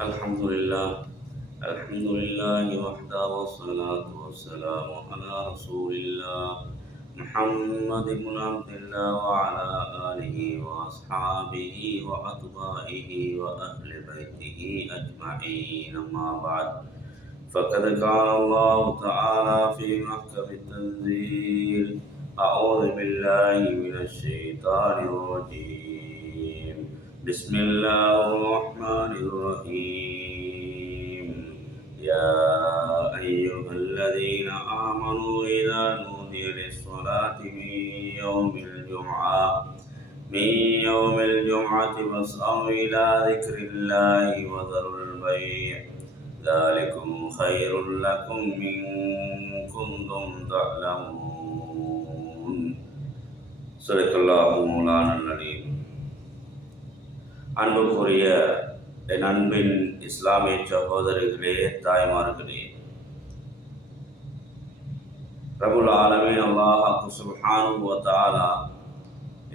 الحمد لله الحمد لله وحده والصلاة والسلام على رسول الله محمد بن عبد الله وعلى آله وأصحابه وأتباعه وأهل بيته أجمعين أما بعد۔ فقد قال الله تعالى في محكم التنزيل أعوذ بالله من الشيطان الرجيم بسم الله الرحمن الرحيم يا أيها الذين آمنوا إذا نودي للصلاة من يوم الجمعة من يوم الجمعة فاسعوا إلى ذكر الله وذروا البيع ذلكم خير لكم إن كنتم تعلمون صدق الله مولانا العليم அன்புக்குரிய என் அன்பின் இஸ்லாமிய சகோதரிகளே தாய்மார்களே. ரபுல் ஆலமீன் அல்லாஹ் சுப்ஹானஹு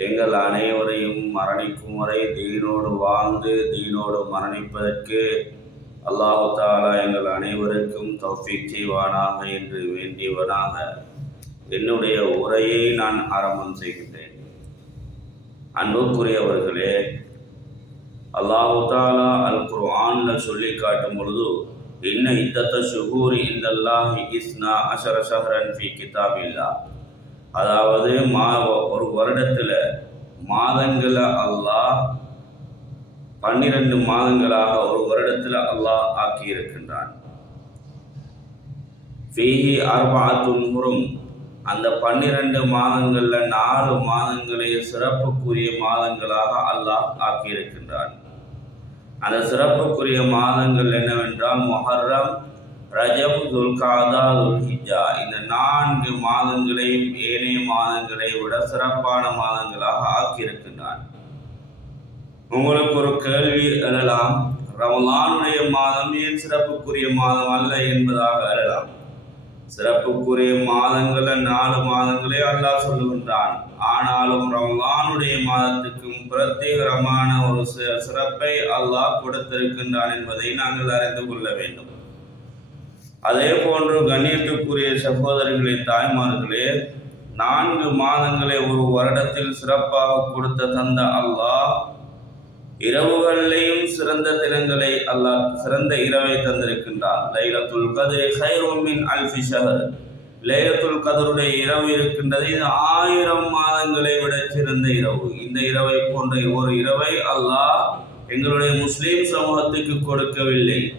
எங்கள் அனைவரையும் மரணிக்கும் வரை தீனோடு வாழ்ந்து தீனோடு மரணிப்பதற்கு அல்லாஹு தாலா எங்கள் அனைவருக்கும் தௌஃபிக் செய்வானாக என்று வேண்டியவனாக என்னுடைய உரையை நான் ஆரம்பம் செய்கின்றேன். அன்புக்குரியவர்களே அல்லாஹு தாலா அல் குர்ஆன்ல சொல்லி காட்டும் பொழுது இன்ன இத்தத்த ஷுகூரி இந்தல்லாஹி இஸ்னா அஷர ஷஹரன் ஃபி கிதாபில்லா அதாவது மா ஒரு வருடத்தில் மாதங்களை அல்லாஹ் பன்னிரண்டு மாதங்களாக ஒரு வருடத்தில் அல்லாஹ் ஆக்கி இருக்கின்றான் ஃபீஹி அர்பாத்துன் முறும். அந்த பன்னிரண்டு மாதங்கள்ல நாலு மாதங்களை சிறப்புக்குரிய மாதங்களாக அல்லாஹ் ஆக்கியிருக்கின்றான். அந்த சிறப்புக்குரிய மாதங்கள் என்னவென்றால் மொஹர்ரம் ரஜம் துல்காதா துல்ஹிஜா. இந்த நான்கு மாதங்களையும் ஏனைய மாதங்களை விட சிறப்பான மாதங்களாக ஆக்கியிருக்கின்றான். உங்களுக்கு ஒரு கேள்வி எழலாம். ரமலானுடைய மாதம் ஏன் சிறப்புக்குரிய மாதம் அல்ல என்பதாக எழலாம். சிறப்புக்குரிய மாதங்கள நாலு மாதங்களே அல்லாஹ் சொல்லுகின்றான். ஆனாலும் ரமலானுடைய மாதத்துக்கும் பிரத்யேகரமான ஒரு சிறப்பை அல்லாஹ் கொடுத்திருக்கின்றான் என்பதை நாங்கள் அறிந்து கொள்ள வேண்டும். அதே போன்று கண்ணியத்துக்குரிய சகோதரிகளின் தாய்மார்களே நான்கு மாதங்களை ஒரு வருடத்தில் சிறப்பாக கொடுத்த தந்த அல்லாஹ் இரவுகளிலையும் சிறந்த தினங்களை அல்லாஹ் சிறந்த இரவை தந்திருக்கின்றான். லைலத்துல் கதிரை ஹைரோமின் மின் அல்ஃபி ஷஹர். லைலத்துல் கதருடைய இரவு இருக்கின்றது. இது ஆயிரம் மாதங்களை விட சிறந்த இரவு. இந்த இரவை போன்ற ஒரு இரவை அல்லாஹ் எங்களுடைய முஸ்லீம் சமூகத்துக்கு கொடுக்கவில்லை.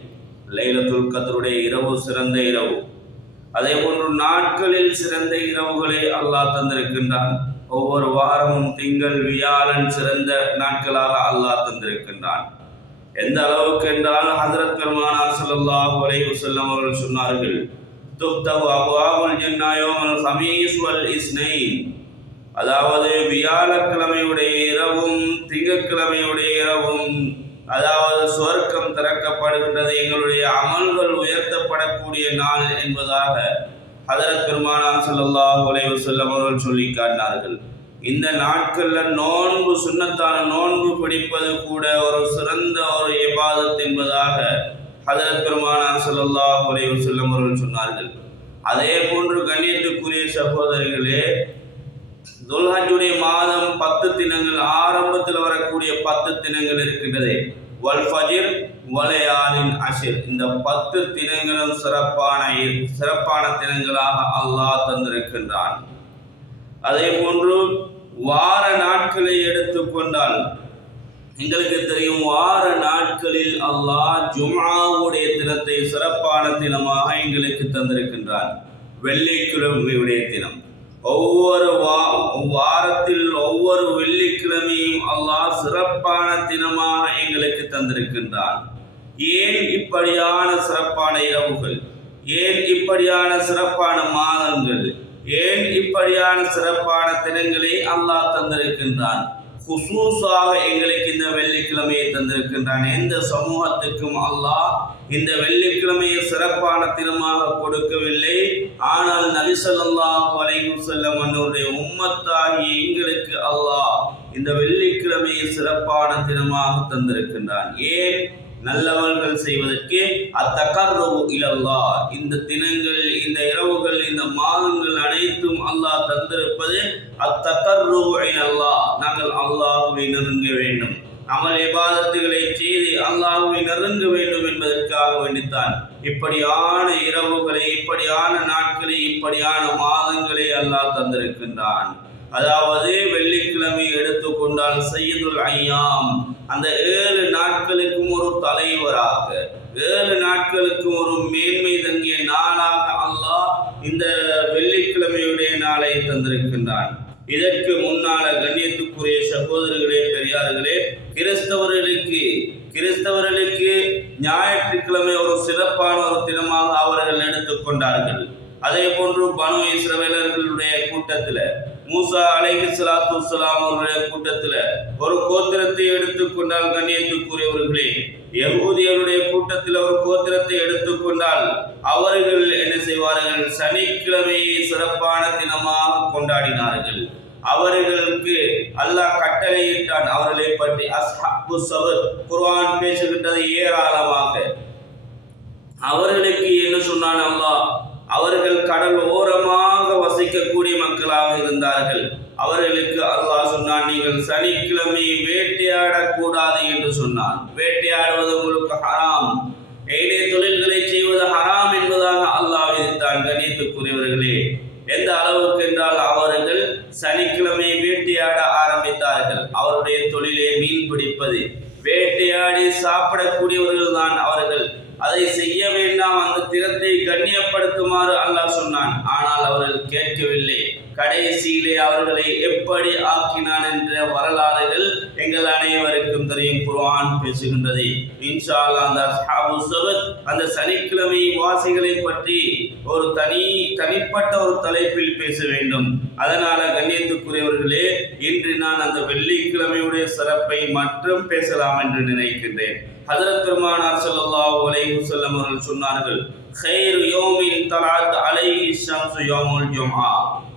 லைலத்துல் கதருடைய இரவு சிறந்த இரவு. அதே போன்று நாட்களில் சிறந்த இரவுகளை அல்லாஹ் தந்திருக்கின்றான். ஒவ்வொரு வாரமும் திங்கள் வியாழன் சிறந்த நாட்களாக அல்லாஹ் தந்திருக்கின்றான். எந்த அளவுக்கு என்றால் ஹசரத் பெருமானார் ஸல்லல்லாஹு அலைஹி வஸல்லம் அவர்கள் சொன்னார்கள் துஃப்தஹு அபுவாவுல் ஜன்னாயோமல் ஹமீஸ் வல் இஸ்னைன். அதாவது வியாழக்கிழமையுடைய இரவும் திங்கட்கிழமையுடைய இரவும் அதாவது சுவர்க்கம் திறக்கப்படுகின்றது எங்களுடைய அமல்கள் உயர்த்தப்படக்கூடிய நாள் என்பதாக ஹதரத் பெருமானார் ஸல்லல்லாஹு அலைஹி செல்லம் அவர்கள் சொல்லி காட்டினார்கள். இந்த நாட்களில் நோன்பு சுன்னத்தான நோன்பு பிடிப்பது கூட ஒரு சிறந்த ஒரு இபாதத் என்பதாக ஹதரத் பெருமானார் ஸல்லல்லாஹு அலைஹி செல்லம் அவர்கள் சொன்னார்கள். அதே போன்று கண்ணியத்துக்குரிய சகோதரிகளே துல்ஹஜுடைய மாதம் பத்து தினங்கள் ஆரம்பத்தில் வரக்கூடிய பத்து தினங்கள் இருக்கின்றது. வல்ஃபஜிர் வளையாளின் வலையாலின் அஷிர் இந்த பத்து தினங்களும் சிறப்பான சிறப்பான தினங்களாக அல்லாஹ் தந்திருக்கின்றான். அதே போன்று வார நாட்களை எடுத்துக்கொண்டால் எங்களுக்கு தெரியும் வார நாட்களில் அல்லாஹ் ஜுமாவுடைய தினத்தை சிறப்பான தினமாக எங்களுக்கு தந்திருக்கின்றான். வெள்ளிக்கிழமையுடைய தினம். ஒவ்வொரு வா வாரத்தில் ஒவ்வொரு வெள்ளிக்கிழமையும் அல்லாஹ் சிறப்பான தினமாக எங்களுக்கு தந்திருக்கின்றான். ஏன் இப்படியான சிறப்பான இரவுகள்? ஏன் இப்படியான சிறப்பான மாதங்கள்? ஏன் இப்படியான சிறப்பான தினங்களை அல்லாஹ் தந்திருக்கின்றான்? குசூசாக எங்களுக்கு இந்த வெள்ளிக்கிழமையை தந்திருக்கின்றான். எந்த சமூகத்துக்கும் அல்லாஹ் இந்த வெள்ளிக்கிழமையை சிறப்பான தினமாக கொடுக்கவில்லை. ஆனால் நபி ஸல்லல்லாஹு செல்லம் வஸல்லம் உம்மத்தாகி எங்களுக்கு அல்லாஹ் இந்த வெள்ளிக்கிழமையை சிறப்பான தினமாக தந்திருக்கின்றான். ஏன் நல்லவர்கள் செய்வதற்கே அத்தகர்வு இலல்லா இந்த தினங்கள் இந்த இரவுகள் இந்த மாதங்கள் அனைத்தும் அல்லாஹ் தந்திருப்பது அத்தகர்வு இலல்லா நாங்கள் அல்லாஹுவை நெருங்க வேண்டும். அமல் இபாதத்துகளை செய்து அல்லாஹுவை நெருங்க வேண்டும் என்பதற்காக வேண்டித்தான். இப்படியான இரவுகளை இப்படியான நாட்களை இப்படியான மாதங்களை அல்லாஹ் தந்திருக்கின்றான். அதாவது வெள்ளிக்கிழமை எடுத்துக்கொண்டால் சையதுல் ஐயாம். அந்த ஏழு நாட்களுக்கும் ஒரு தலைவராக ஏழு நாட்களுக்கும் ஒரு மேன்மை தங்கிய நாளாக அல்லாஹ் இந்த வெள்ளிக்கிழமையுடைய நாளை தந்திருக்கின்றான். இதற்கு முன்னால கண்ணியத்துக்குரிய சகோதரர்களே பெரியார்களே கிறிஸ்தவர்களுக்கு கிறிஸ்தவர்களுக்கு ஞாயிற்றுக்கிழமை ஒரு சிறப்பான ஒரு தினமாக அவர்கள் எடுத்துக்கொண்டார்கள் அதே போன்று பனு இஸ்ரவேலர்களுடைய கூட்டத்தில் மூசா அலைஹி சலாத்து சலாம் அவருடைய கூட்டத்தில் ஒரு கோத்திரத்தை எடுத்துக்கொண்டால் கண்ணியத்துக்குரியவர்களே யகூதியருடைய கூட்டத்தில் ஒரு கோத்திரத்தை எடுத்துக்கொண்டால் அவர்கள் என்ன செய்வார்கள்? சனிக்கிழமையை சிறப்பான தினமாக கொண்டாடினார்கள். அவர்களுக்கு அல்லாஹ் கட்டளையிட்டான். அவர்களை பற்றி அஸ்ஹாபு சவர் குர்ஆன் பேசுகின்றது ஏராளமாக. அவர்களுக்கு என்ன சொன்னான் அல்லாஹ்? அவர்கள் கடல் ஓரமாக வசிக்கக்கூடிய மக்களாக இருந்தார்கள். அவர்களுக்கு அல்லாஹ் சொன்னான் நீங்கள் சனிக்கிழமை வேட்டையாடக்கூடாது என்று சொன்னான். வேட்டையாடுவது உங்களுக்கு ஹராம். ஏனைய தொழில்களை செய்வது ஹராம் என்பதாக அல்லாஹ் விதித்தான். கணியத்துக்குரியவர்களே எந்த அளவுக்கு என்றால் அவர்கள் சனிக்கிழமை வேட்டையாட ஆரம்பித்தார்கள். அவருடைய தொழிலே மீன் பிடிப்பது. வேட்டையாடி சாப்பிடக்கூடியவர்கள் தான் அவர்கள். அதை செய்ய வேண்டாம் அந்த திறத்தை கண்ணியப்படுத்துமாறு அல்லாஹ் சொன்னான். ஆனால் அவர்கள் கேட்கவில்லை. கடைசியிலே அவர்களை எப்படி ஆக்கினான் என்ற வரலாறுகள் எங்கள் அனைவருக்கும் தெரியும். குர்ஆன் பேசுகின்றது. இன்ஷா அந்த அஸ்ஹாபு ஸபத் அந்த சனிக்கிழமை வாசிகளை பற்றி ஒரு தனி தனிப்பட்ட ஒரு தலைப்பில் பேச வேண்டும். அதனால கண்ணியத்துக்குரியவர்களே இன்று நான் அந்த வெள்ளிக்கிழமையுடைய சிறப்பை மட்டும் பேசலாம் என்று நினைக்கின்றேன். ஹசரத் பெருமானார் சல்லல்லாஹு அலைஹி வஸல்லம் அவர்கள் சொன்னார்கள் ஹைர் யோமின் தலாத் அலை ஷம்சு யோமுல் ஜும்ஆ.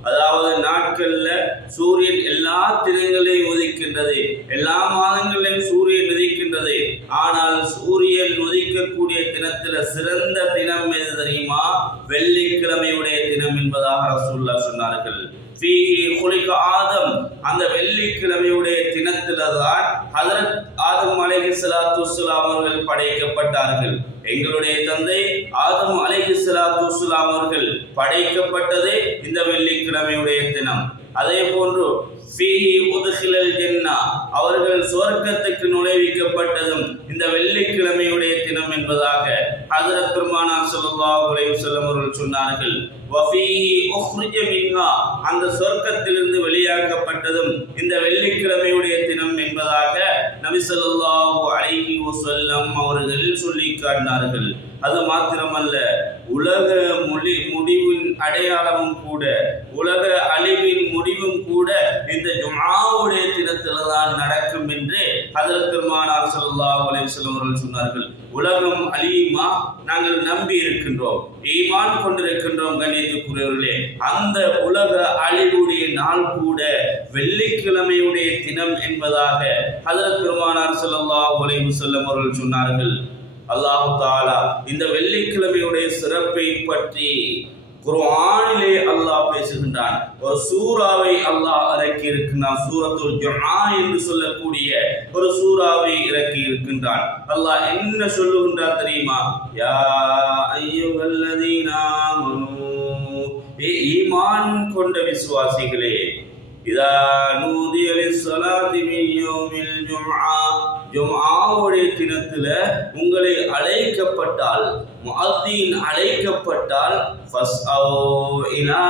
அதாவது நாட்களில் சூரியன் எல்லா தினங்களையும் உதிக்கின்றது எல்லா மாதங்களிலும் சூரியன் உதிக்கின்றது. ஆனால் சூரியன் உதிக்கக்கூடிய தினத்தில் சிறந்த தினம் எது தெரியுமா? வெள்ளிக்கிழமையுடைய தினம் என்பதாக ரசூல்லா சொன்னார்கள். ஆதம் அந்த வெள்ளிக்கிழமையுடைய தினத்தில தான் ஹதரத் ஆதம் அலைஹி சலாத்து அவர்கள் படைக்கப்பட்டார்கள். எங்களுடைய தந்தை ஆதம் அலைஹி சலாத்து அவர்கள் படைக்கப்பட்டது இந்த வெள்ளிக்கிழமையுடைய தினம். அதே போன்று அவர்கள் சுவர்க்கத்துக்கு நுழைவிக்கப்பட்டதும் இந்த வெள்ளிக்கிழமையுடைய தினம் என்பதாக ஹசரத் பெருமானார் ஸல்லல்லாஹு அலைஹி அவர்கள் சொன்னார்கள். வஃபீஹி உஹ்ரிஜ மின்ஹா. அந்த சொர்க்கத்திலிருந்து வெளியாக்கப்பட்டதும் இந்த வெள்ளிக்கிழமையுடைய தினம் என்பதாக நபி சொல்லாஹு அலைஹி வசல்லம் அவர்கள் சொல்லி காட்டினார்கள். அது மாத்திரமல்ல உலக மொழி முடிவின் அடையாளமும் கூட உலக அழிவின் முடிவும் கூட இந்த ஜுமாவுடைய தினத்தில் தான் நடக்கும் என்று அதில் பெருமானார் ஸல்லல்லாஹு அலைஹி அவர்கள் சொன்னார்கள். உலகம் அழியுமா? நாங்கள் நம்பி இருக்கின்றோம் ஈமான் கொண்டிருக்கின்றோம் கண்ணியத்துக்குரியவர்களே. அந்த உலக அழிவுடைய நாள் கூட வெள்ளிக்கிழமையுடைய தினம் என்பதாக அதில் பெருமானார் ஸல்லல்லாஹு அலைஹி செல்லும் அவர்கள் சொன்னார்கள். அல்லாஹு தாலா இந்த வெள்ளிக்கிழமையுடைய சிறப்பை பற்றி குர்ஆனிலே அல்லாஹ் பேசுகின்றான். ஒரு சூறாவை அல்லாஹ் இறக்கி இருக்கின்றான் சூரத்துல் ஜுஆ என்று சொல்லக்கூடிய ஒரு சூறாவை இறக்கி இருக்கின்றான் அல்லாஹ் என்ன சொல்லுகின்றான் தெரியுமா? யா ஐயுஹல்லதீன ஆமனூ ஏ ஈமான் கொண்ட விசுவாசிகளே இதா நூதியலி சலாதி மின் யௌமில் ஜும்ஆ. ஜும்ஆவுடைய தினத்தில் உங்களை அழைக்கப்பட்டால் முஅத்தீன் அழைக்கப்பட்டால் ஃபஸ்அவு இலா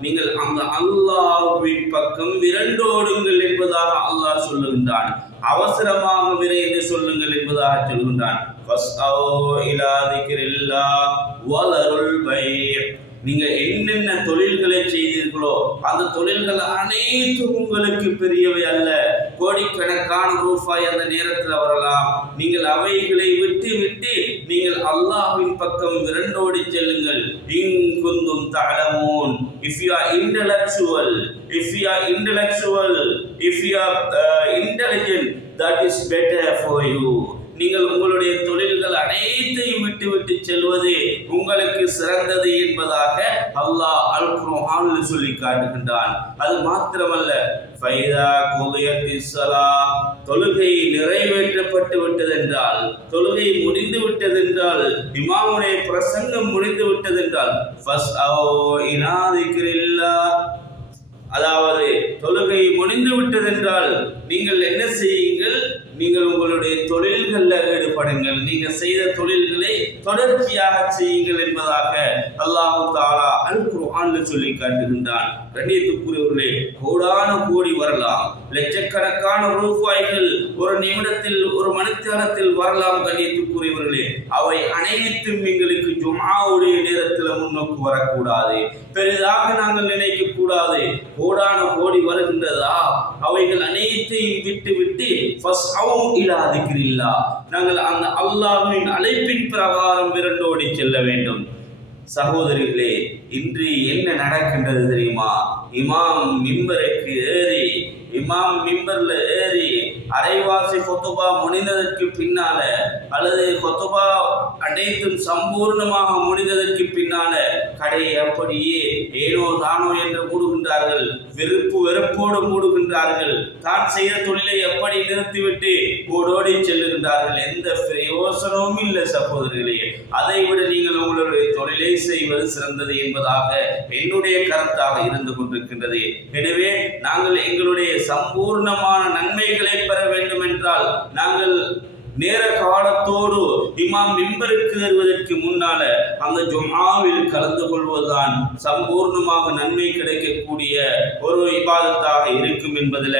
நீங்கள் அந்த அல்லாஹ்வின் பக்கம் விரண்டோடுங்கள் என்பதாக அல்லாஹ் சொல்லுகின்றான். அவசரமாக விரைந்து சொல்லுங்கள் என்பதாக சொல்கின்றான் ஃபஸ்அவு இலா திக்ரில்லாஹ் வலருல் பை' நீங்க என்னென்ன தொழில்களை செய்தீர்களோ அந்த தொழில்கள் அனைத்தும் உங்களுக்கு பெரியவை அல்ல. கோடிக்கணக்கான ரூபாய் அந்த நேரத்தில் வரலாம். நீங்கள் அவைகளை விட்டு விட்டு நீங்கள் அல்லாஹ்வின் பக்கம் விரண்டோடி செல்லுங்கள். இங்குந்தும் தலமோன் if you are intellectual if you are intellectual if you are intelligent that is better for you. நீங்கள் உங்களுடைய தொழில்கள் அனைத்தையும் விட்டுவிட்டு செல்வது உங்களுக்கு சிறந்தது என்பதாக அல்லாஹ் அல் குர்ஆனில் சொல்லி காட்டுகின்றான். அது மாத்திரமல்ல ஃபைதா குலியத்தி சலா தொழுகை நிறைவேற்றப்பட்டு விட்டதென்றால் தொழுகை முடிந்து விட்டதென்றால் இமாமுடைய பிரசங்கம் முடிந்து விட்டதென்றால் ஃபஸ் இலா திக்ரில்லாஹ். அதாவது தொழுகை முடிந்து விட்டதென்றால் நீங்கள் என்ன செய்யுங்கள்? நீங்கள் உங்களுடைய தொழில்களில் ஈடுபடுங்கள். நீங்கள் செய்த தொழில்களை தொடர்ச்சியாக செய்யுங்கள் என்பதாக அல்லாஹு தாலா அல் குர்ஆன்ல சொல்லி காட்டுகின்றான். கண்ணியத்துக்குரியவர்களே கோடான கோடி வரலாம். லட்சக்கணக்கான ரூபாய்கள் ஒரு நிமிடத்தில் ஒரு மணித்தியாலத்தில் வரலாம் கண்ணியத்துக்குரியவர்களே. அவை அனைத்தும் எங்களுக்கு ஜுமாவுடைய நேரத்தில் முன்னோக்கு வரக்கூடாது. பெரிதாக நாங்கள் நினைக்க கூடாது கோடான கோடி வருகின்றதா? அவைகள் அனைத்தையும் விட்டு விட்டு ஃபஸ்அவும் இலா திக்ரில்லா. நாங்கள் அந்த அல்லாஹ்வின் அழைப்பின் பிரகாரம் விரண்டோடி செல்ல வேண்டும். சகோதரிகளே இன்று என்ன நடக்கின்றது தெரியுமா? இமாம் மிம்பருக்கு ஏறி இமாம் மிம்பர்ல ஏறி அரைவாசி கொத்துபா முடிந்ததற்கு பின்னால அல்லது கொத்துபா அனைத்தும் சம்பூர்ணமாக முடிந்ததற்கு பின்னால கடையை அப்படியே ஏனோ தானோ என்று மூடுகின்றார்கள். வெறுப்பு வெறுப்போடு மூடுகின்றார்கள். தான் செய்த தொழிலை எப்படி நிறுத்திவிட்டு ஓடோடி செல்லுகின்றார்கள்? எந்த பிரயோசனமும் இல்லை சகோதரர்களே அதை விட நீங்கள் உங்களுடைய தொழிலை செய்வது சிறந்தது என்பதாக என்னுடைய கருத்தாக இருந்து கொண்டிருக்கின்றது. எனவே நாங்கள் எங்களுடைய சம்பூர்ணமான நன்மைகளை பெற வேண்டும் என்றால் நாங்கள் நேர காலத்தோடு இமாம் மிம்பருக்கு ஏறுவதற்கு முன்னால அந்த ஜும்ஆவில் கலந்து கொள்வதுதான் சம்பூர்ணமாக நன்மை கிடைக்கக்கூடிய ஒரு இபாதத்தாக இருக்கும் என்பதில்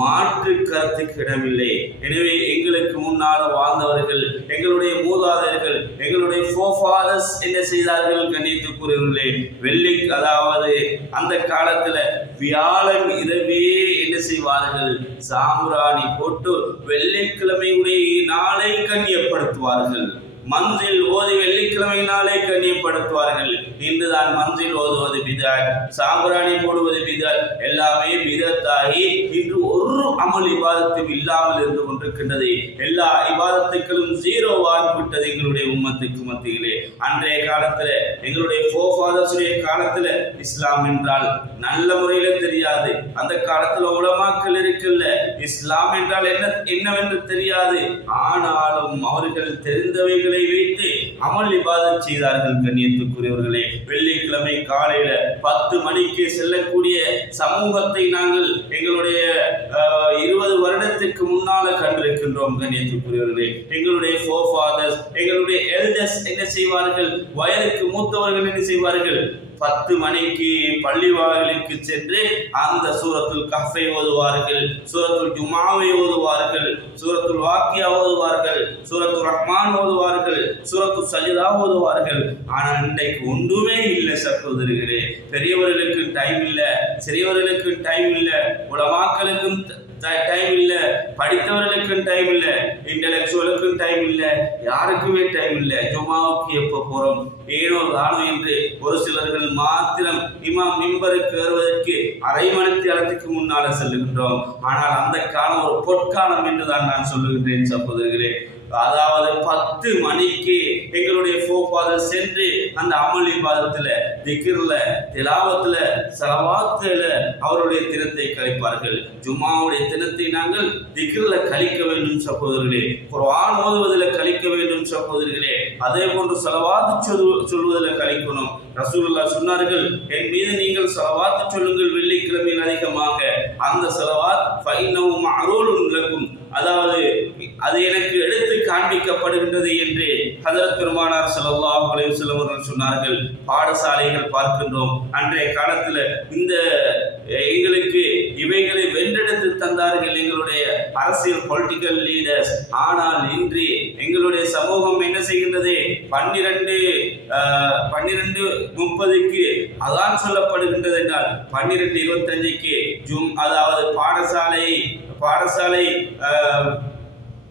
மாற்று கருத்துக்கு இடமில்லை. எனவே எங்களுக்கு முன்னால வாழ்ந்தவர்கள் எங்களுடைய மூதாதையர்கள் எங்களுடைய ஃபோஃபாதர்ஸ் என்ன செய்தார்கள்? கண்ணியத்துக்குரியவர்களே வெள்ளி அதாவது அந்த காலத்துல வியாழன் இரவே என்ன செய்வார்கள்? சாம்பிராணி போட்டு வெள்ளிக்கிழமையுடைய நாளை கண்ணியப்படுத்துவார்கள். மஞ்சில் ஓதி வெள்ளிக்கிழமை நாளை கண்ணியப்படுத்துவார்கள். இன்றுதான் மஞ்சில் ஓதுவது பிதால் சாம்பிராணி போடுவது பிதால் எல்லாமே பிதத்தாகி இன்று ஒரு அமல் இபாதத்தும் இல்லாமல் இருந்து கொண்டிருக்கின்றது. எல்லா இபாதத்துக்களும் ஜீரோ ஆகிவிட்டது எங்களுடைய உம்மத்துக்கு மத்தியிலே. அன்றைய காலத்துல எங்களுடைய ஃபோஃபாதர்ஸுடைய காலத்துல இஸ்லாம் என்றால் நல்ல முறையில தெரியாது. அந்த காலத்துல உலமாக்கள் இருக்குல்ல இஸ்லாம் என்றால் என்ன என்னவென்று தெரியாது. ஆனாலும் அவர்கள் தெரிந்தவைகள் வைத்து அமல் இபாதத் செய்தார்கள் கண்ணியத்துக்குரியவர்களே. வெள்ளிக்கிழமை காலையில பத்து மணிக்கு செல்லக்கூடிய சமூகத்தை நாங்கள் எங்களுடைய இருபது வருடத்திற்கு முன்னால கண்டிருக்கின்றோம் கண்ணியத்துக்குரியவர்களே. எங்களுடைய ஃபோஃபாதர்ஸ் எங்களுடைய எல்டர்ஸ் என்ன செய்வார்கள்? வயதுக்கு மூத்தவர்கள் என்ன செய்வார்கள்? பத்து மணிக்கு பள்ளி வாயிலுக்கு சென்று அந்த சூரத்துல் கஃபை ஓதுவார்கள் சூரத்துல் ஜுமாவை ஓதுவார்கள் சூரத்துல் வாக்கியா ஓதுவார்கள் சூரத்துல் ரஹ்மான் ஓதுவார்கள் சூரத்துல் சஜிதா ஓதுவார்கள். ஆனால் இன்றைக்கு ஒன்றுமே இல்லை சகோதரிகளே. பெரியவர்களுக்கு டைம் இல்லை சிறியவர்களுக்கு டைம் இல்லை உலமாக்களுக்கும் டைம் இல்லை. படித்தவர்களுக்கும் டைம் இல்லை. இன்டலெக்சுவலுக்கும் டைம் இல்லை. யாருக்குமே டைம் இல்லை. ஜுமாவுக்கு எப்போ போகிறோம் ஏனோ தானோ என்று ஒரு சிலர்கள் மாத்திரம் இமாம் மிம்பருக்கு ஏறுவதற்கு அரை மணித்தியாலத்துக்கு முன்னால் செல்லுகின்றோம். ஆனால் அந்த காலம் ஒரு பொற்காலம் என்று தான் நான் சொல்லுகின்றேன் சகோதரர்களே. அதாவது பத்து மணிக்கு எங்களுடைய ஃபோஃபாதர் சென்று அந்த அமளி பாதத்தில் திகிர்ல திலாவத்தில் சலவாத்துல அவருடைய தினத்தை கழிப்பார்கள். ஜும்மாவுடைய தினத்தை நாங்கள் திகிர்ல கழிக்க வேண்டும் சகோதரர்களே. குர்ஆன் ஓதுவதில் கழிக்க வேண்டும் சகோதரர்களே. அதே போன்று சலவாத்து சொல் சொல்வதில் கழிக்கணும். ரசூலுல்லாஹ் சொன்னார்கள் என் மீது நீங்கள் செலவாத்து சொல்லுங்கள் வெள்ளிக்கிழமையில் அதிகமாக. அந்த செலவாத் ஃபைனவும் அருளும் லக்கும். அதாவது அது எனக்கு எடுத்து காண்பிக்கப்படுகின்றது என்று ஹதரத் பெருமானார் ஸல்லல்லாஹு அலைஹி வஸல்லம் சொன்னார்கள். பாடசாலைகள் பார்க்கின்றோம். அன்றைய காலத்துல இந்த எங்களுக்கு இவைகளை வென்றெடுத்து தந்தார்கள் எங்களுடைய அரசியல் பொலிட்டிக்கல் லீடர்ஸ் ஆனால் இன்று எங்களுடைய சமூகம் என்ன செய்கின்றது? பன்னிரண்டு அஹ், பன்னிரண்டு முப்பதுக்கு அதான் சொல்லப்படுகின்றது என்றால் பன்னிரெண்டு இருபத்தஞ்சுக்கு ஜும் அதாவது பாடசாலை பாடசாலை அஹ்,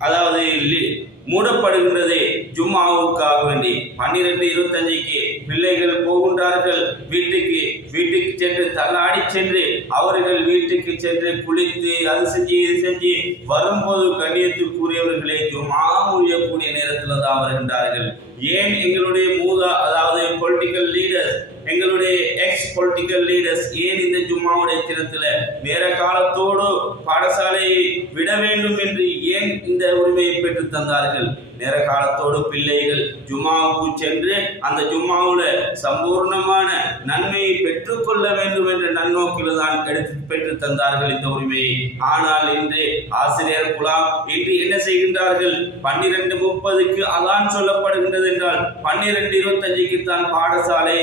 அதாவது லி- மூடப்படுகின்றது ஜும்மாவுக்காக வேண்டி. பன்னிரெண்டு இருபத்தஞ்சுக்கு பிள்ளைகள் போகின்றார்கள். வீட்டுக்கு வீட்டுக்கு சென்று தள்ளாடி சென்று அவர்கள் வீட்டுக்கு சென்று குளித்து அது செஞ்சு இது செஞ்சு வரும்போது கண்ணியத்துக்குரியவர்களே ஜும்மா முடியக்கூடிய நேரத்தில் தான் வருகின்றார்கள். ஏன் எங்களுடைய மூதா அதாவது பொலிட்டிக்கல் லீடர்ஸ் எங்களுடைய எக்ஸ் பொலிட்டிக்கல் லீடர்ஸ் ஏன் இந்த ஜும்மாவுடைய தினத்தில் வேற காலத்தோடு பாடசாலையை விட வேண்டும் என்று ஏன் இந்த உரிமையை பெற்று தந்தார்கள்? நேர காலத்தோடு பிள்ளைகள் ஜுமாவுக்கு சென்று அந்த ஜும்மாவுல சம்பூர்ணமான நன்மையை பெற்றுக்கொள்ள வேண்டும் என்ற நன்னோக்கில் தான் எடுத்து பெற்று தந்தார்கள் இந்த உரிமையை. ஆனால் இன்று ஆசிரியர் குலாம் இன்று என்ன செய்கின்றார்கள்? பன்னிரண்டு முப்பதுக்கு அதான் சொல்லப்படுகின்றது என்றால் பன்னிரண்டு இருபத்தஞ்சுக்கு தான் பாடசாலை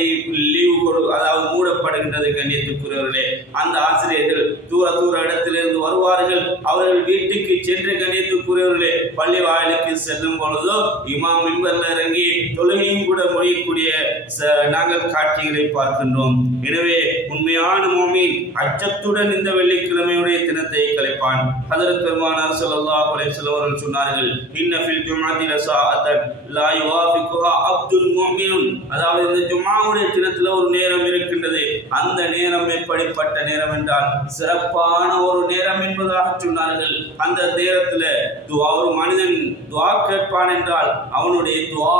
லீவு கொடு அதாவது மூடப்படுகின்றது கண்ணியத்துக்குரியவர்களே. அந்த ஆசிரியர்கள் தூர தூர இடத்திலிருந்து வருவார்கள். அவர்கள் வீட்டுக்கு சென்று கண்ணியத்துக்குரியவர்களே பள்ளி வாயிலுக்கு செல்லும் பொழுதோ இமாம் மின்பர்ல இறங்கி தொழுகையும் கூட மொழியக்கூடிய நாங்கள் காட்சிகளை பார்க்கின்றோம். எனவே உண்மையான மோமீன் அச்சத்துடன் இந்த வெள்ளிக்கிழமையுடைய தினத்தை கலைப்பான் அதற்கு பெருமானார் ஸல்லல்லாஹு அலைஹி அவர்கள் சொன்னார்கள் இன்னஃபில் ஜும்ஆத்தி லா யுவாஃபிகுஹா அப்துல் முஃமினுன். அதாவது இந்த ஜுமாவுடைய தினத்துல ஒரு நேரம் இருக்கின்றது. அந்த நேரம் எப்படிப்பட்ட நேரம் என்றால் சிறப்பான ஒரு நேரம் என்பதாக சொன்னார்கள். அந்த நேரத்துல ஒரு மனிதன் துவா கேட்பான். என்றால் அவனுடைய துவா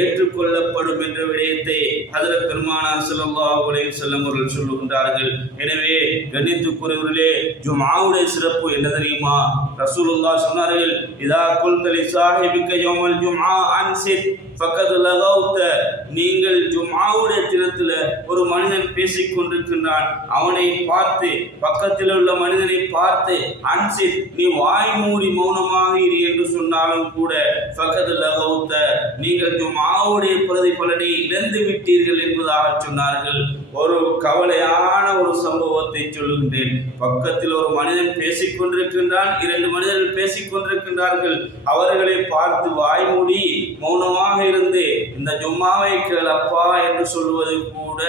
ஏற்றுக்கொள்ளப்படும் என்ற விடயத்தை ஹதரத் பெருமானார் ஸல்லல்லாஹு அலைஹி வஸல்லம் அவர்கள் சொல்லுகின்றார்கள். எனவே கண்ணியத்துக்குரியவர்களே ஜுமாவுடைய சிறப்பு என்ன தெரியுமா? ரசூலுல்லா சொன்னார்கள் இதா குல்தலி சாஹிபிக்க யோமல் ஜுமா அன்சித். பக்கத்து லகௌத நீங்கள் ஜும்மாவுடைய தினத்துல ஒரு மனிதன் பேசிக் கொண்டிருக்கின்றான். அவனை பார்த்து பக்கத்தில் உள்ள மனிதனை பார்த்து அன்சித் நீ வாய் மூடி மௌனமாக இரு என்று சொன்னாலும் கூட பக்கத்து லகவுத்த நீங்கள் ஜும்மாவுடைய பிரதிபலனை இழந்து விட்டீர்கள் என்பதாக சொன்னார்கள். ஒரு கவலையான ஒரு சம்பவத்தை சொல்லுகின்றேன். பக்கத்தில் ஒரு மனிதன் பேசிக் கொண்டிருக்கின்றான் இரண்டு மனிதர்கள் பேசிக் கொண்டிருக்கின்றார்கள் அவர்களை பார்த்து வாய்மூடி மௌனமாக இருந்து இந்த ஜும்மாவை கேளப்பா என்று சொல்வது கூட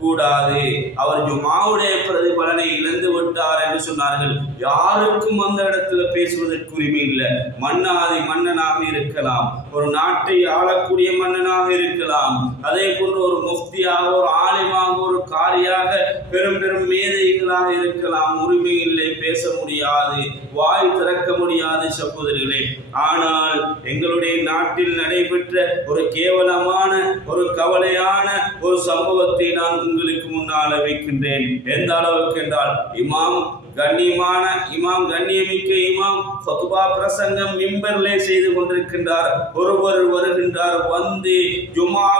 கூடாது. அவர் ஜும்மாவுடைய பிரதிபலனை இழந்து விட்டார் என்று சொன்னார்கள். யாருக்கும் அந்த இடத்துல பேசுவதற்கு உரிமை இல்லை. மன்னாதி மன்னனாக இருக்கலாம். ஒரு நாட்டை ஆளக்கூடிய மன்னனாக இருக்கலாம். அதே போன்று ஒரு முஃப்தியாக ஒரு ஆலிமாக ஒரு காரியாக பெரும் பெரும் மேதைகளாக இருக்கலாம். உரிமை இல்லை பேச முடியாது வாய் திறக்க முடியாது சகோதரிகளே. ஆனால் எங்களுடைய நாட்டில் நடைபெற்ற ஒரு கேவலமான ஒரு கவலையான ஒரு சம்பவத்தை நான் உங்களுக்கு முன்னால் வைக்கின்றேன் எந்த அளவுக்கு என்றால் இமாம் கண்ணியமான இமாம் கண்ணியமிக்க இமாம் ஃபத்வா பிரசங்கம் மிம்பர்லே செய்து கொண்டிருக்கின்றார். ஒருவர் வருகின்றார் வந்து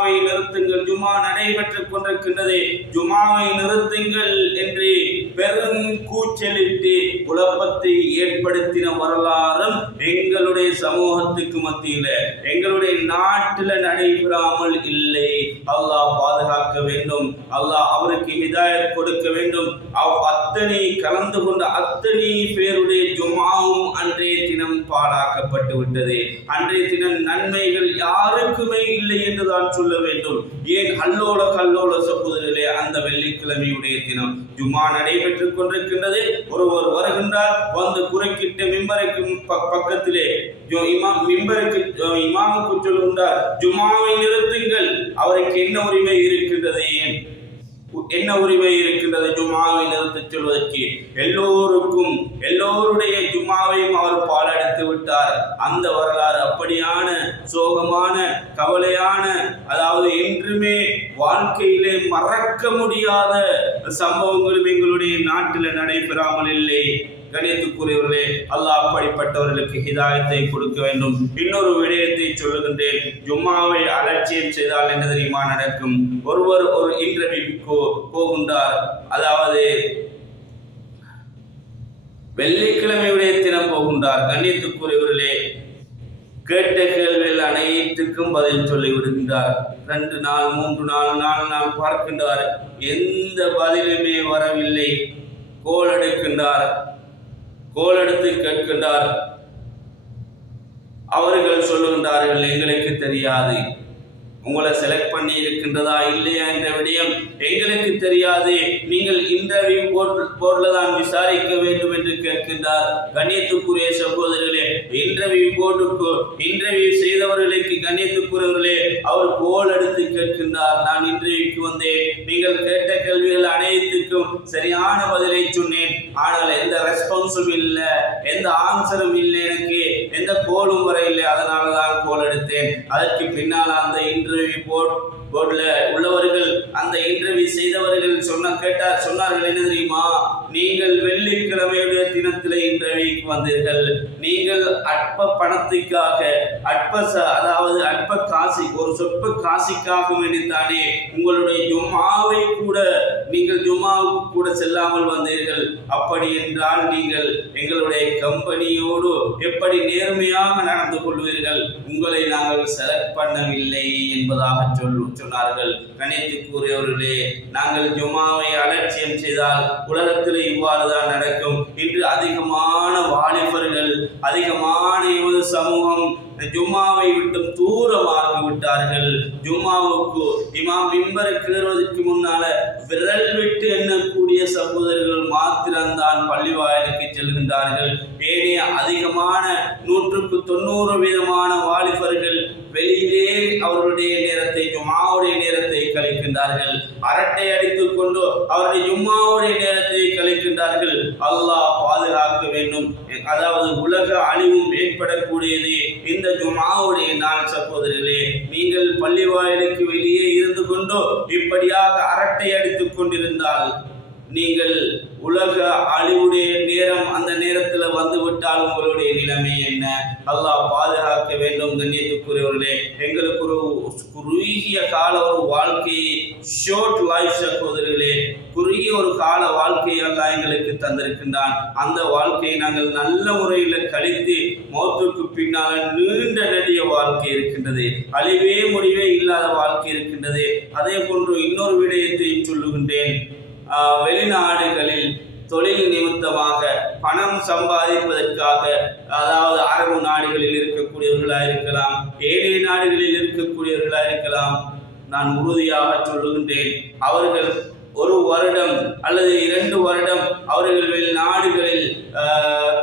ஜுமாவை நிறுத்துங்கள். ஜுமா நடைபெற்றுக் கொண்டிருக்கின்றது. ஜுமாவை நிறுத்துங்கள் என்று பெரும் கூச்சலிட்டு குழப்பத்தை ஏற்படுத்தின வரலாறும் எங்களுடைய சமூகத்துக்கு மத்தியில எங்களுடைய நாட்டில் நடைபெறாமல் இல்லை. அல்லாஹ் பாதுகாக்க வேண்டும். அல்லாஹ் அவருக்கு ஹிதாயத் கொடுக்க வேண்டும். அவ் அத்தனை கலந்து கொண்ட அத்தனை பேருடைய ஜுமாவும் அன்றைய தினம் பாழாக்கப்பட்டு விட்டது. அன்றைய தினம் நன்மைகள் யாருக்குமே இல்லை என்றுதான் சொல்ல சொல்ல வேண்டும். ஏன் அல்லோல கல்லோல சகோதரர்களே அந்த வெள்ளிக்கிழமையுடைய தினம்? ஜுமா நடைபெற்றுக் கொண்டிருக்கின்றது. ஒருவர் வருகின்றார் வந்து குறுக்கிட்டு மிம்பரைக்கு ப- பக்கத்திலே இமாம் மிம்பருக்கு இமாமுக்கு சொல்லுகின்றார் ஜுமாவை நிறுத்துங்கள். அவருக்கு என்ன உரிமை இருக்கின்றது ஏன்? என்ன உரிமை இருக்கின்றது ஜுமாவை நிறுத்தச் சொல்வதற்கு எல்லோருக்கும் எல்லோருடைய ஜுமாவையும் அவர் பாலடைத்து விட்டார். அந்த வரலாறு அப்படியான சோகமான கவலையான அதாவது என்றுமே வாழ்க்கையிலே மறக்க முடியாத சம்பவங்களும் எங்களுடைய நாட்டில் நடைபெறாமல் இல்லை. கணியத்துக்குரியவர்களே அல்லாஹ் அப்படிப்பட்டவர்களுக்கு ஹிதாயத்தை கொடுக்க வேண்டும். இன்னொரு விடயத்தை சொல்லுகின்றேன். ஜும்மாவை அலட்சியம் செய்தால் என்ன தெரியுமா நடக்கும்? ஒருவர் ஒரு இன்டர்வியூக்கு போகின்றார். அதாவது வெள்ளிக்கிழமையுடைய தினம் போகின்றார். கண்ணியத்துக்குரியவர்களே கேட்ட கேள்விகள் அனைத்துக்கும் பதில் சொல்லி விடுகின்றார். ரெண்டு நாள் மூன்று நாள் நாலு நாள் பார்க்கின்றார். எந்த பதிலுமே வரவில்லை. கோல் எடுக்கின்றார். கோல் எடுத்து கேட்கின்றார். அவர்கள் சொல்லுகின்றார்கள் எங்களுக்கு தெரியாது. உங்களை செலக்ட் பண்ணி இருக்கின்றதா இல்லையா என்ற விடயம் எங்களுக்கு தெரியாது. நீங்கள் இன்டர்வியூ போர்ட்ல தான் விசாரிக்க வேண்டும் என்று கேட்கின்றார் கண்ணியத்துக்குரிய சகோதரர்களே. இன்டர்வியூ போர்டுக்கு இன்டர்வியூ செய்தவர்களுக்கு கண்ணியத்துக்குரியவர்களே அவர் கோல் எடுத்து கேட்கின்றார். நான் இன்டர்வியூக்கு வந்தேன். நீங்கள் கேட்ட கேள்விகள் அனைத்துக்கும் சரியான பதிலை சொன்னேன். ஆனால் எந்த ரெஸ்பான்ஸும் இல்லை. எந்த ஆன்சரும் இல்லை எனக்கு. எந்த கோலும் வரையில்லை இல்லை அதனால தான் கோல் எடுத்தேன். அதற்கு பின்னால் அந்த இன்று இன்டர்வியூ போர்ட் போர்டில் உள்ளவர்கள் அந்த இன்டர்வியூ செய்தவர்கள் சொன்ன கேட்டார் சொன்னார்கள் என்ன தெரியுமா? நீங்கள் வெள்ளிக்கிழமையுடைய தினத்தில் இன்டர்வியூக்கு வந்தீர்கள். நீங்கள் அற்ப பணத்துக்காக அற்ப ச- அதாவது அற்ப காசி ஒரு சொற்ப காசிக்காக வேண்டித்தானே உங்களுடைய ஜும்மாவை கூட நீங்கள் ஜும்மாவுக்கு கூட செல்லாமல் வந்தீர்கள். அப்படி என்றால் நீங்கள் எங்களுடைய கம்பெனியோடு எப்படி நேர்மையாக நடந்து கொள்வீர்கள்? உங்களை நாங்கள் செலக்ட் பண்ணவில்லை என்பதாக சொல்லு சொன்னார்கள். கூறியவர்களே நாங்கள் ஜுமாவை அலட்சியம் செய்தால் உலகத்தில் இவ்வாறு தான் நடக்கும். இன்று அதிகமான வாலிபர்கள் அதிகமான யுவ சமூகம் ஜும்மாவை விட்டும் தூரமாகி விட்டார்கள். ஜும்மாவுக்கு இமாம் மிம்பருக்கு ஏறுவதற்கு முன்னால விரல் விட்டு எண்ணக்கூடிய சகோதரர்கள் மாத்திரம்தான் பள்ளிவாயலுக்கு செல்கின்றார்கள். ஏனைய அதிகமான நூற்றுக்கு தொண்ணூறு வீதமான வாலிபர்கள் வெளியிலே அவர்களுடைய நேரத்தை ஜுமாவுடைய நேரத்தை கழிக்கின்றார்கள். அரட்டை அடித்துக் கொண்டு அவருடைய ஜும்மாவுடைய நேரத்தை கழிக்கின்றார்கள். அல்லாஹ் பாதுகாக்க வேண்டும். அதாவது உலக அழிவும் ஏற்படக்கூடியது இந்த ஜுமாவுடைய நாள் சகோதரர்களே. நீங்கள் பள்ளி வாயிலுக்கு வெளியே இருந்து கொண்டு இப்படியாக அரட்டை அடித்துக் கொண்டிருந்தால் நீங்கள் உலக அழிவுடைய நேரம் அந்த நேரத்தில் வந்துவிட்டால் உங்களுடைய நிலைமை என்ன? அல்லாஹ் பாதுகாக்க வேண்டும் கண்ணியத்துக்குரியவர்களே. எங்களுக்கு ஒரு குறுகிய கால ஒரு வாழ்க்கையை ஷோர்ட் லைஃப் சகோதரர்களே குறுகிய ஒரு கால வாழ்க்கையை அல்லாஹ் எங்களுக்கு தந்திருக்கின்றான். அந்த வாழ்க்கையை நாங்கள் நல்ல முறையில் கழித்து மௌத்துக்கு பின்னால் நீண்ட நெடிய வாழ்க்கை இருக்கின்றது. அழிவே முடிவே இல்லாத வாழ்க்கை இருக்கின்றது. அதே போன்று இன்னொரு விடயத்தையும் சொல்லுகின்றேன். வெளிநாடுகளில் தொழில் நிமித்தமாக பணம் சம்பாதிப்பதற்காக அதாவது அரபு நாடுகளில் இருக்கக்கூடியவர்களாக இருக்கலாம் ஏழை நாடுகளில் இருக்கக்கூடியவர்களாக இருக்கலாம் நான் உறுதியாக சொல்லுகின்றேன். அவர்கள் ஒரு வருடம் அல்லது இரண்டு வருடம் அவர்கள் வெளிநாடுகளில்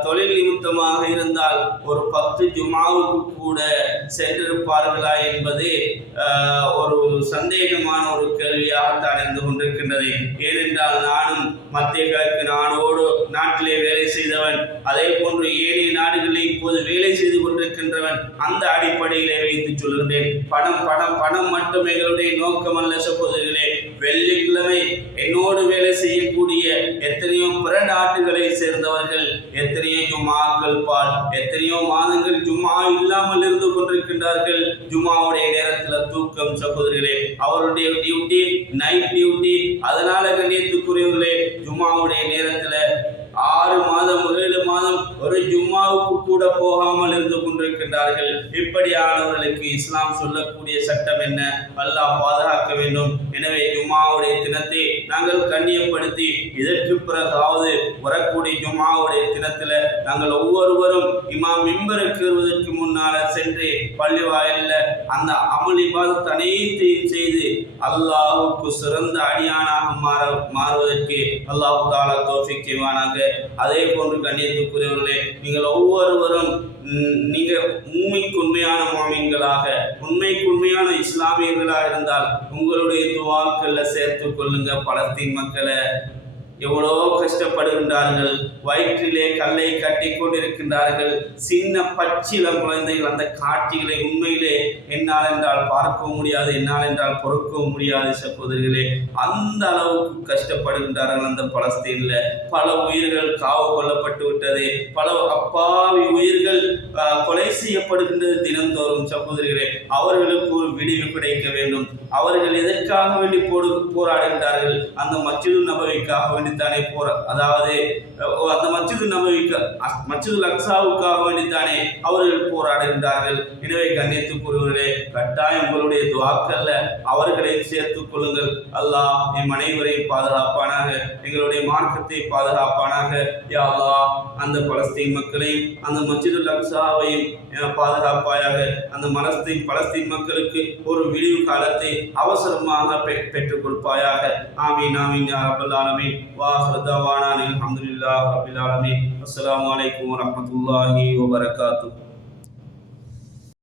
தொழில் நிமித்தமாக இருந்தால் ஒரு பத்து ஜுமாவுக்கு கூட சென்றிருப்பார்களா என்பது ஒரு சந்தேகமான ஒரு கேள்வியாகத்தான் இருந்து கொண்டிருக்கின்றது. ஏனென்றால் நானும் மத்திய கிழக்கு நாடோடு நாட்டிலே வேலை செய்தவன் அதே போன்று ஏனைய நாடுகளில் இப்போது வேலை செய்து கொண்டிருக்கின்றவன் அந்த அடிப்படையிலே வைத்து சொல்கின்றேன் பணம் பணம் பணம் மட்டும் எங்களுடைய நோக்கம் அல்ல சகோதரிகளே. வெள்ளிக்கிழமை என்னோடு வேலை செய்யக்கூடிய எத்தனையோ பிற நாட்டுகளை சேர்ந்தவர்கள் எத்தனையோ ஜும்மாக்கள் பால் எத்தனையோ மாதங்கள் ஜும்மா இல்லாமல் இருந்து கொண்டிருக்கின்றார்கள். ஜும்மாவுடைய நேரத்தில் தூக்கம் சகோதரிகளே அவருடைய டியூட்டி நைட் டியூட்டி அதனால கண்ணியத்துக்குரியவர்களே ஜும்மாவுடைய நேரத்தில் ஆறு மாதம் ஏழு மாதம் ஒரு ஜும்மாவுக்கு கூட போகாமல் இருந்து கொண்டிருக்கின்றார்கள். இப்படியானவர்களுக்கு இஸ்லாம் சொல்லக்கூடிய சட்டம் என்ன? அல்லாஹ் பாதுகாக்க வேண்டும். எனவே ஜும்மாவுடைய தினத்தை நாங்கள் கண்ணியப்படுத்தி இதற்கு பிறகாவது வரக்கூடிய ஜும்மாவுடைய தினத்தில் நாங்கள் ஒவ்வொருவரும் இமாம் மிம்பருக்கு வருவதற்கு முன்னால சென்று பள்ளி வாயில அந்த அமல் இபாதத் அனைத்தையும் செய்து அல்லாஹுக்கு சிறந்த அடியானாக மாற மாறுவதற்கு அல்லாஹு தாலா தோஃபிக் செய்வானாக. அதே போன்று கண்ணியத்துக்குரியவர்களே நீங்கள் ஒவ்வொருவரும் நீங்கள் நீங்க உண்மைக்கு உண்மையான மாமீன்களாக உண்மைக்கு உண்மையான இஸ்லாமியர்களாக இருந்தால் உங்களுடைய துவாக்களில் சேர்த்துக் கொள்ளுங்க பலஸ்தீன் மக்களை. எவ்வளோ கஷ்டப்படுகின்றார்கள். வயிற்றிலே கல்லை கட்டி கொண்டிருக்கின்றார்கள். சின்ன பச்சிலம் குழந்தைகள் அந்த காட்சிகளை உண்மையிலே என்னால் என்றால் பார்க்கவும் முடியாது என்னால் என்றால் பொறுக்கவும் முடியாது சகோதரிகளே. அந்த அளவுக்கு கஷ்டப்படுகின்றார்கள் அந்த பலஸ்தீனில். பல உயிர்கள் காவு கொல்லப்பட்டு விட்டது. பல அப்பாவி உயிர்கள் கொலை செய்யப்படுகின்றது தினந்தோறும் சகோதரிகளே. அவர்களுக்கு ஒரு விடிவு கிடைக்க வேண்டும். அவர்கள் எதற்காக வேண்டி போடு போராடுகின்றார்கள்? அந்த மச்சிது நபவிக்காக வேண்டி வேண்டித்தானே போற அதாவது அந்த மச்சிது நபவிக்க அஸ்- லக்ஸாவுக்காக வேண்டித்தானே அவர்கள் போராடுகின்றார்கள்? எனவே கண்ணியத்துக்குரியவர்களே கட்டாயம் உங்களுடைய துவாக்கல்ல அவர்களையும் சேர்த்துக் கொள்ளுங்கள். அல்லாஹ் என் அனைவரையும் பாதுகாப்பானாக எங்களுடைய மார்க்கத்தை பாதுகாப்பானாக. யா அல்லாஹ் அந்த பலஸ்தீன் மக்களையும் அந்த மச்சிது லக்ஸாவையும் பாதுகாப்பாயாக. அந்த மலஸ்தீன் பலஸ்தீன் மக்களுக்கு ஒரு விடிவு காலத்தை அவசரமாக பெ- பெற்றுக் கொடுப்பாயாக ஆமீன் ஆமீன் யா ரப்பல் ஆலமீன். வாஹிரு தவானா அல்ஹம்துலில்லாஹி ரப்பில் ஆலமீன். அஸ்ஸலாமு அலைக்கும் வரஹ்மத்துல்லாஹி வபரகாத்துஹு.